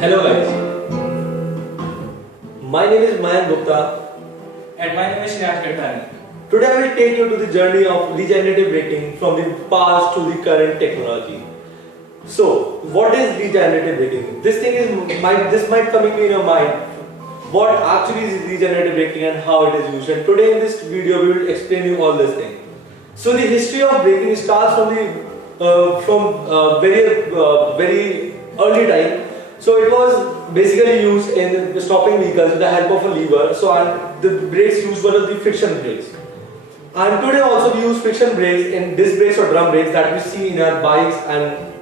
Hello guys, my name is Mayank Gupta. And my name is Shreyans Gadhani. Today I will take you to the journey of regenerative braking from the past to the current technology. So, what is regenerative braking? This might come in your mind. What actually is regenerative braking and how it is used? And today in this video we will explain you all this thing. So the history of braking starts from very early time. So it was basically used in stopping vehicles with the help of a lever. So and the brakes used were the friction brakes. And today also we use friction brakes in disc brakes or drum brakes that we see in our bikes and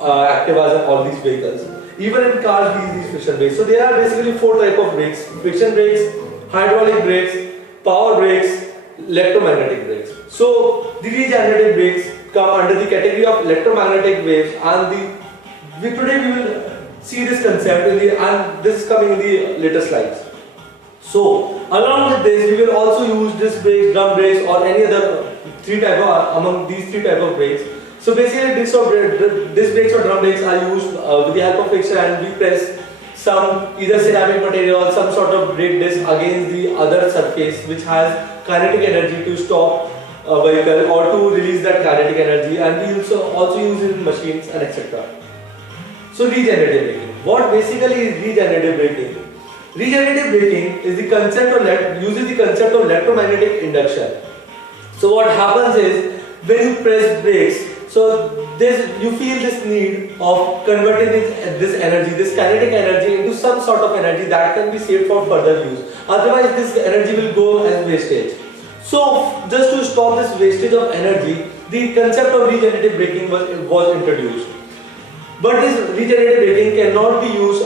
Activas and all these vehicles. Even in cars we use these friction brakes. So there are basically four types of brakes: friction brakes, hydraulic brakes, power brakes, electromagnetic brakes. So the regenerative brakes come under the category of electromagnetic waves, and today we will see this concept and this is coming in the later slides. So along with this we will also use disc brakes, drum brakes or any other among these three type of brakes. So basically disc brakes or drum brakes are used with the help of friction, and we press some either ceramic material or some sort of brake disc against the other surface which has kinetic energy to stop a vehicle or to release that kinetic energy, and we also use it in machines and etc. So regenerative braking. What basically is regenerative braking? Regenerative braking is the concept uses the concept of electromagnetic induction. So what happens is when you press brakes, so you feel this need of converting this energy, this kinetic energy into some sort of energy that can be saved for further use. Otherwise this energy will go as wastage. So just to stop this wastage of energy, the concept of regenerative braking was introduced. But this regenerative braking cannot be used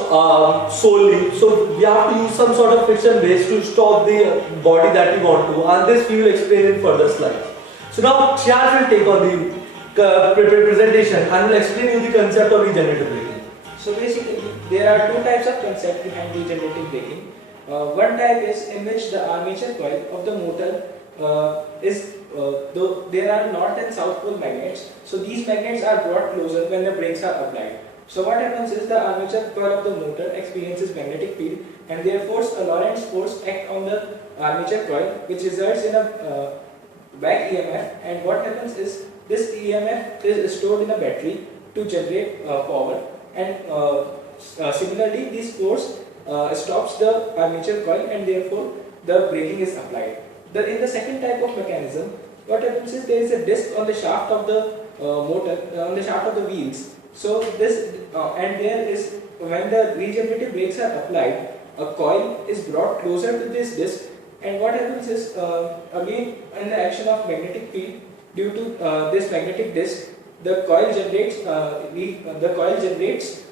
solely. So we have to use some sort of friction brakes to stop the body that we want to, and this we will explain in further slides. So now Shreyans will take on the presentation and will explain you the concept of regenerative braking. So basically, there are two types of concept behind regenerative braking. One type is in which the armature coil of the motor there are north and south pole magnets. So these magnets are brought closer when the brakes are applied. So what happens is the armature coil of the motor experiences magnetic field, and therefore a Lorentz force acts on the armature coil, which results in a back EMF. And what happens is this EMF is stored in a battery to generate power, and similarly this force stops the armature coil, and therefore the braking is applied. In the second type of mechanism, what happens is there is a disc on the shaft of the motor, on the shaft of the wheels. So this and there is, when the regenerative brakes are applied, a coil is brought closer to this disc, and what happens is again in the action of magnetic field due to this magnetic disc, the coil generates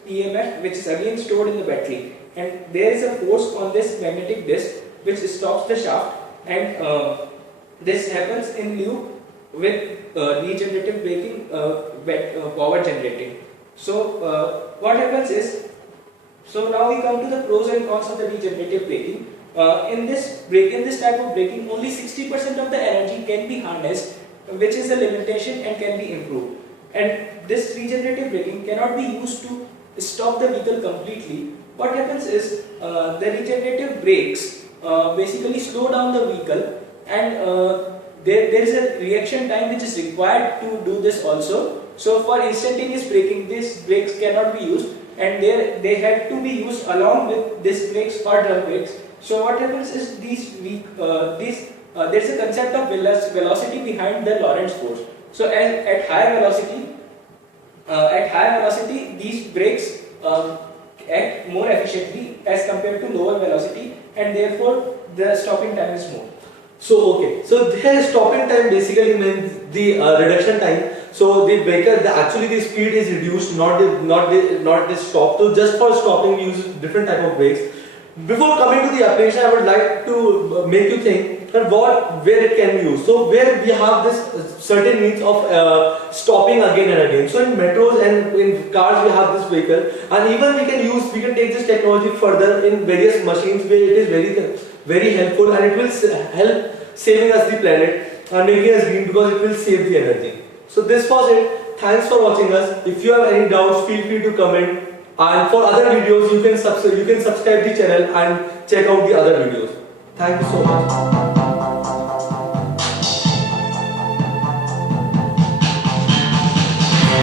EMF, which is again stored in the battery, and there is a force on this magnetic disc which stops the shaft, and this happens in loop with regenerative braking power generating. So what happens is, so now we come to the pros and cons of the regenerative braking. In this type of braking, only 60% of the energy can be harnessed, which is a limitation and can be improved. And this regenerative braking cannot be used to stop the vehicle completely. What happens is the regenerative brakes basically slow down the vehicle, and there is a reaction time which is required to do this also. So for instantaneous braking, these brakes cannot be used, and they had to be used along with disc brakes or drum brakes. So what happens is there is a concept of velocity behind the Lorentz force. So at higher velocity these brakes act more efficiently as compared to lower velocity, and therefore the stopping time is more. So here stopping time basically means the reduction time. So the breaker, actually the speed is reduced, not the stop. So just for stopping we use different type of brakes. Before coming to the application, I would like to make you think that where it can be used. So where we have this certain needs of stopping again and again. So in metros and in cars we have this vehicle, and even we can take this technology further in various machines where it is very helpful, and it will help saving us the planet and making us green because it will save the energy. So this was it. Thanks for watching us. If you have any doubts, feel free to comment. And for other videos, you can subscribe the channel and check out the other videos. Thank you so much.